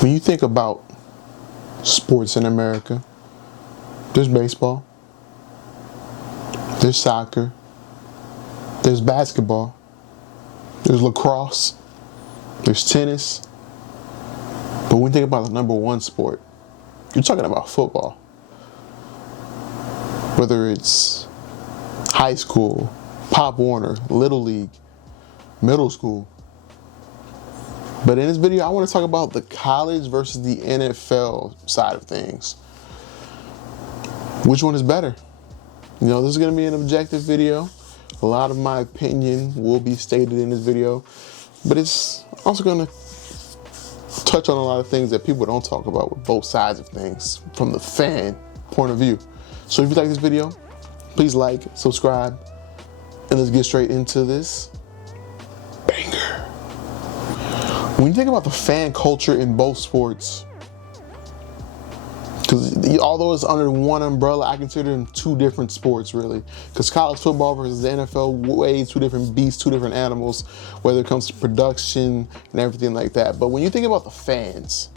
When you think about sports in America, there's baseball, there's soccer, there's basketball, there's lacrosse, there's tennis. But when you think about the number one sport, you're talking about football. Whether it's high school, Pop Warner, Little League, middle school. But in this video, I want to talk about the college versus the NFL side of things. Which one is better? You know, this is going to be an objective video. A lot of my opinion will be stated in this video, but it's also going to touch on a lot of things that people don't talk about with both sides of things from the fan point of view. So if you like this video, please like, subscribe, and let's get straight into this banger. When you think about the fan culture in both sports, because although it's under one umbrella, I consider them two different sports, really. Because college football versus the NFL, way two different beasts, two different animals, whether it comes to production and everything like that. But when you think about the fans,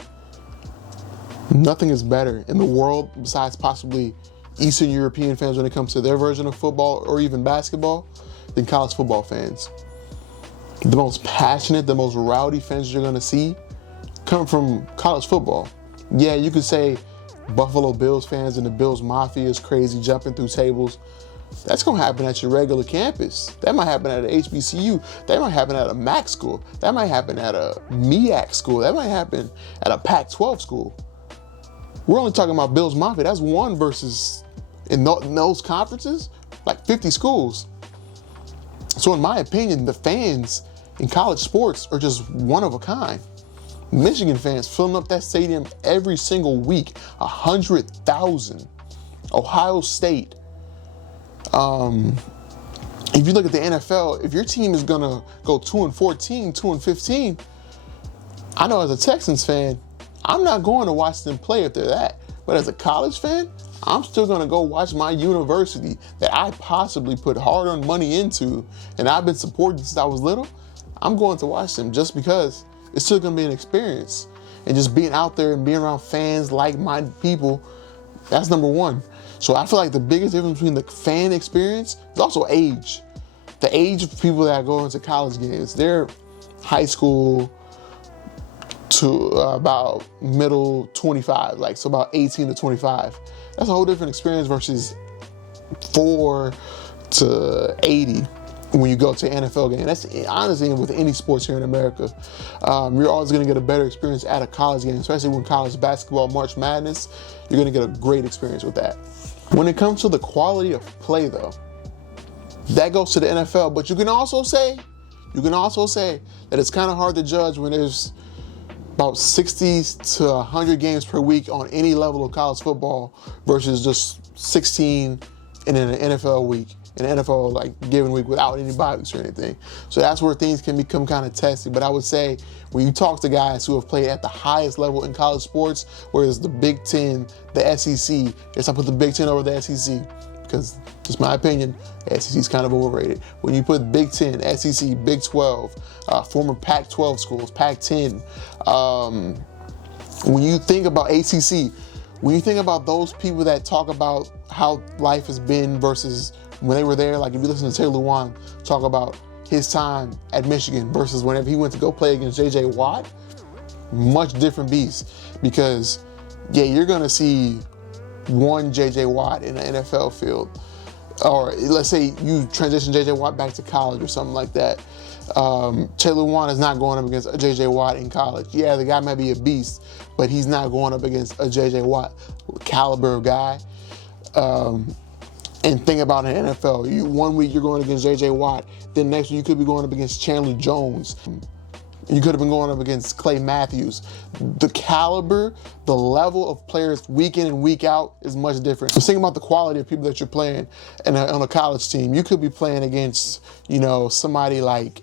nothing is better in the world besides possibly Eastern European fans when it comes to their version of football or even basketball than college football fans. The most passionate, the most rowdy fans you're going to see come from college football. Yeah, you could say Buffalo Bills fans and the Bills Mafia is crazy, jumping through tables. That's going to happen at your regular campus. That might happen at an HBCU. That might happen at a MAC school. That might happen at a MEAC school. That might happen at a Pac-12 school. We're only talking about Bills Mafia. That's one versus, in those conferences, like 50 schools. So in my opinion, the fans in college sports are just one of a kind. Michigan fans filling up that stadium every single week, 100,000. Ohio State. If you look at the NFL, if your team is gonna go 2-14, 2-15, I know as a Texans fan, I'm not going to watch them play if they're that. But as a college fan, I'm still going to go watch my university that I possibly put hard-earned money into and I've been supporting since I was little. I'm going to watch them just because it's still going to be an experience. And just being out there and being around fans, like-minded people, that's number one. So I feel like the biggest difference between the fan experience is also age. The age of people that go into college games, they're high school to about middle 25, like so about 18 to 25. That's a whole different experience versus 4 to 80 when you go to an NFL game. That's honestly with any sports here in America. You're always going to get a better experience at a college game, especially when college basketball, March Madness, you're going to get a great experience with that. When it comes to the quality of play though, that goes to the NFL, but you can also say that it's kind of hard to judge when there's about 60 to 100 games per week on any level of college football versus just 16 in an NFL week, an NFL like given week without any bye weeks or anything. So that's where things can become kind of testy. But I would say when you talk to guys who have played at the highest level in college sports, whereas the Big Ten, the SEC, yes, I put the Big Ten over the SEC because just my opinion, the SEC is kind of overrated. When you put Big Ten, SEC, Big 12, former Pac-12 schools, Pac-10, when you think about ACC, when you think about those people that talk about how life has been versus when they were there, like if you listen to Taylor Lewan talk about his time at Michigan versus whenever he went to go play against J.J. Watt, much different beast. Because, yeah, you're going to see one J.J. Watt in the NFL field. Or let's say you transition J.J. Watt back to college or something like that. Taylor Lewan is not going up against a J.J. Watt in college. Yeah, the guy might be a beast, but he's not going up against a J.J. Watt caliber guy. And think about an NFL. One week you're going against J.J. Watt, then next week you could be going up against Chandler Jones. You could have been going up against Clay Matthews. The caliber, the level of players week in and week out is much different. Just think about the quality of people that you're playing on a college team. You could be playing against, somebody like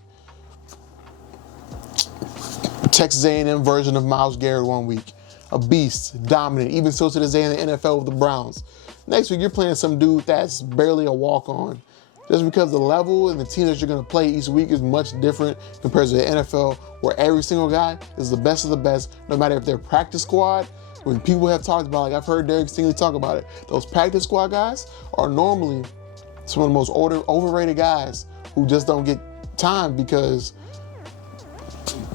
Texas A&M version of Myles Garrett one week. A beast, dominant, even still to this day in the NFL with the Browns. Next week, you're playing some dude that's barely a walk-on. just because the level and the team that you're going to play each week is much different compared to the NFL, where every single guy is the best of the best, no matter if they're practice squad. When people have talked about, like I've heard Derek Stingley talk about it, those practice squad guys are normally some of the most overrated guys who just don't get time because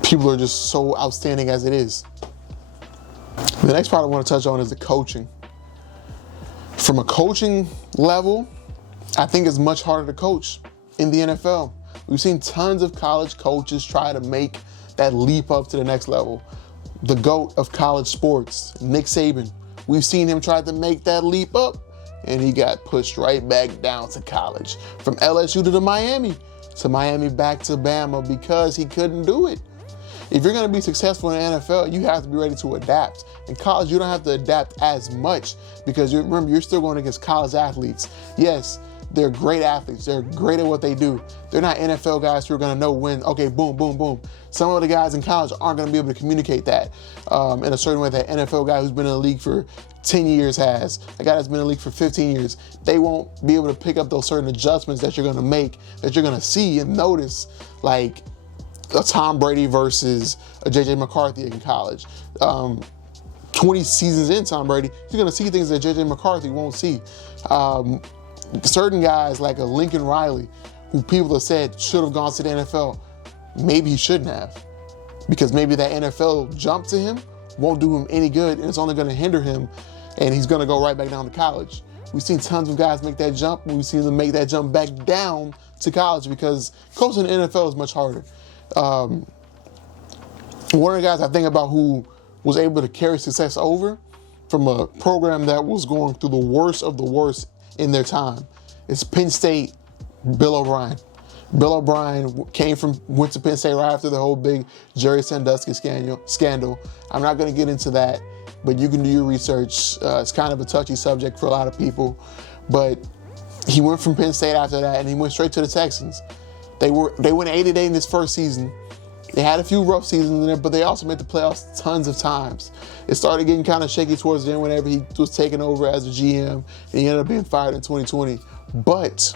people are just so outstanding as it is. The next part I want to touch on is the coaching. From a coaching level, I think it's much harder to coach in the NFL. We've seen tons of college coaches try to make that leap up to the next level. The GOAT of college sports, Nick Saban, we've seen him try to make that leap up, and he got pushed right back down to college. From LSU to Miami back to Bama because he couldn't do it. If you're going to be successful in the NFL, you have to be ready to adapt. In college, you don't have to adapt as much because remember, you're still going against college athletes. Yes, they're great athletes. They're great at what they do. They're not NFL guys who are going to know when, okay, boom, boom, boom. Some of the guys in college aren't going to be able to communicate that in a certain way that NFL guy who's been in the league for 10 years has. A guy that's been in the league for 15 years. They won't be able to pick up those certain adjustments that you're going to make, that you're going to see and notice, like a Tom Brady versus a J.J. McCarthy in college. 20 seasons in Tom Brady, you're going to see things that J.J. McCarthy won't see. Certain guys like a Lincoln Riley, who people have said should have gone to the NFL, maybe he shouldn't have. Because maybe that NFL jump to him won't do him any good, and it's only going to hinder him, and he's going to go right back down to college. We've seen tons of guys make that jump. We've seen them make that jump back down to college because coaching in the NFL is much harder. One of the guys I think about who was able to carry success over from a program that was going through the worst of the worst in their time is Penn State, Bill O'Brien. Bill O'Brien went to Penn State right after the whole big Jerry Sandusky scandal. I'm not going to get into that, but you can do your research. It's kind of a touchy subject for a lot of people, but he went from Penn State after that, and he went straight to the Texans. They went 8-8 in his first season. They had a few rough seasons in there, but they also made the playoffs tons of times. It started getting kind of shaky towards the end whenever he was taking over as a GM, and he ended up being fired in 2020. But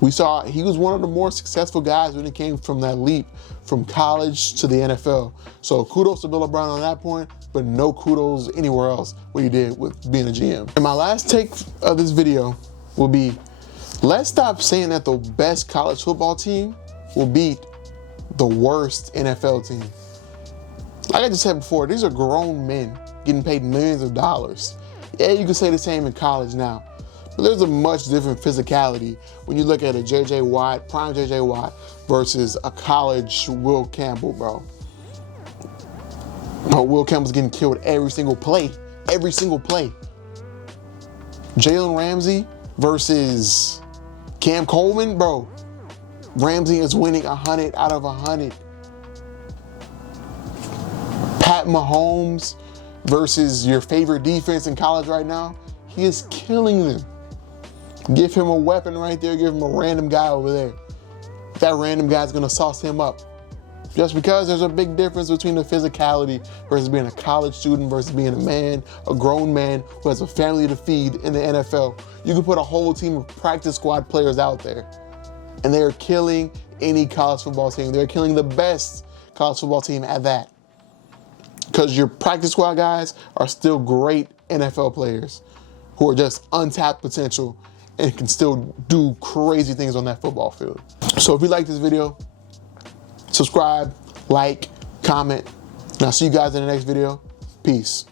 we saw he was one of the more successful guys when it came from that leap from college to the NFL. So kudos to Bill O'Brien on that point, but no kudos anywhere else what he did with being a GM. And my last take of this video will be, let's stop saying that the best college football team will beat the worst NFL team. Like I just said before, these are grown men getting paid millions of dollars. Yeah, you can say the same in college now, but there's a much different physicality when you look at a J.J. Watt, prime J.J. Watt, versus a college Will Campbell, bro. Will Campbell's getting killed every single play. Every single play. Jalen Ramsey versus Cam Coleman, bro. Ramsey is winning 100 out of 100. Pat Mahomes versus your favorite defense in college right now, he is killing them. Give him a weapon right there, give him a random guy over there. That random guy's gonna sauce him up. Just because there's a big difference between the physicality versus being a college student versus being a man, a grown man who has a family to feed in the NFL. You can put a whole team of practice squad players out there, and they're killing any college football team. They're killing the best college football team at that. Because your practice squad guys are still great NFL players who are just untapped potential and can still do crazy things on that football field. So if you like this video, subscribe, like, comment, and I'll see you guys in the next video. Peace.